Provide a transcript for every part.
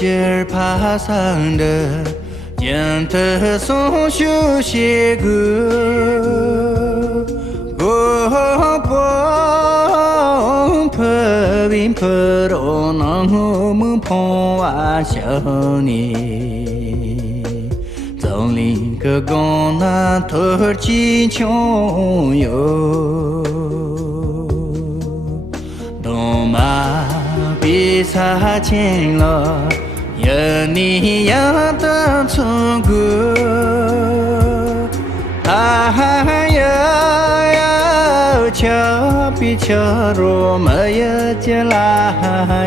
今儿爬上的见得松树些个过光破冰破罗能梦碰啊小你总领个公那头金穷哟东马比萨前了有你样的从过他要瞧比瞧罗没有见来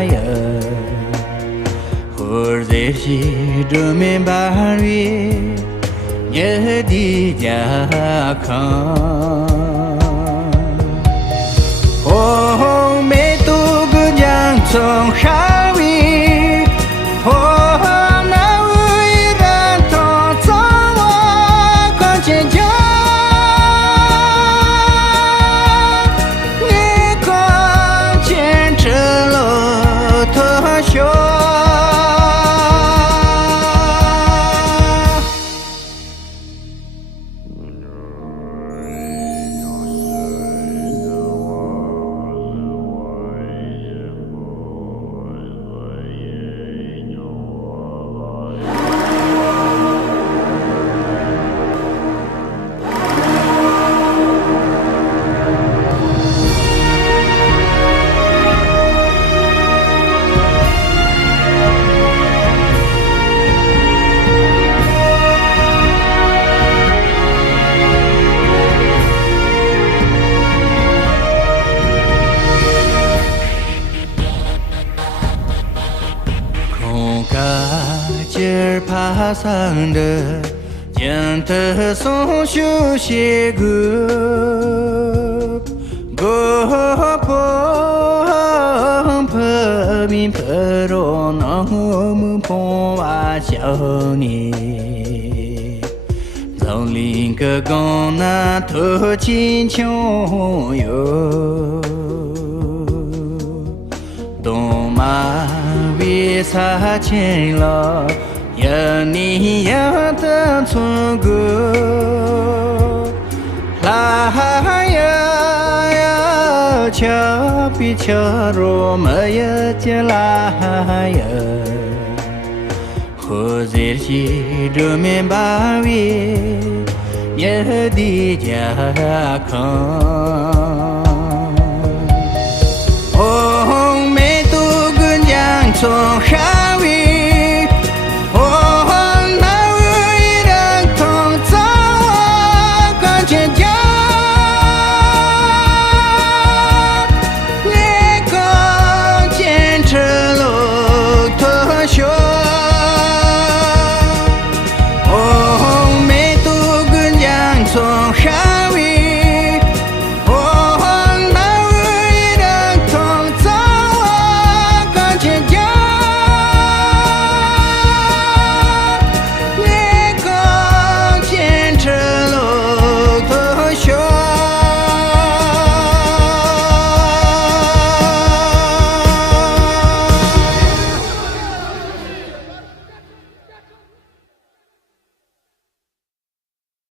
呀或者是这面白云也的家康哦没渡过江从海里哦那无一人同走我看见家你看见这路头修今儿爬上的见得松树些个过光破冰破罗能梦碰啊小你总领个公那头金穷哟东马为啥前了有你样的从过来呀瞧比瞧罗没有见来呀或者是这面白云也的家康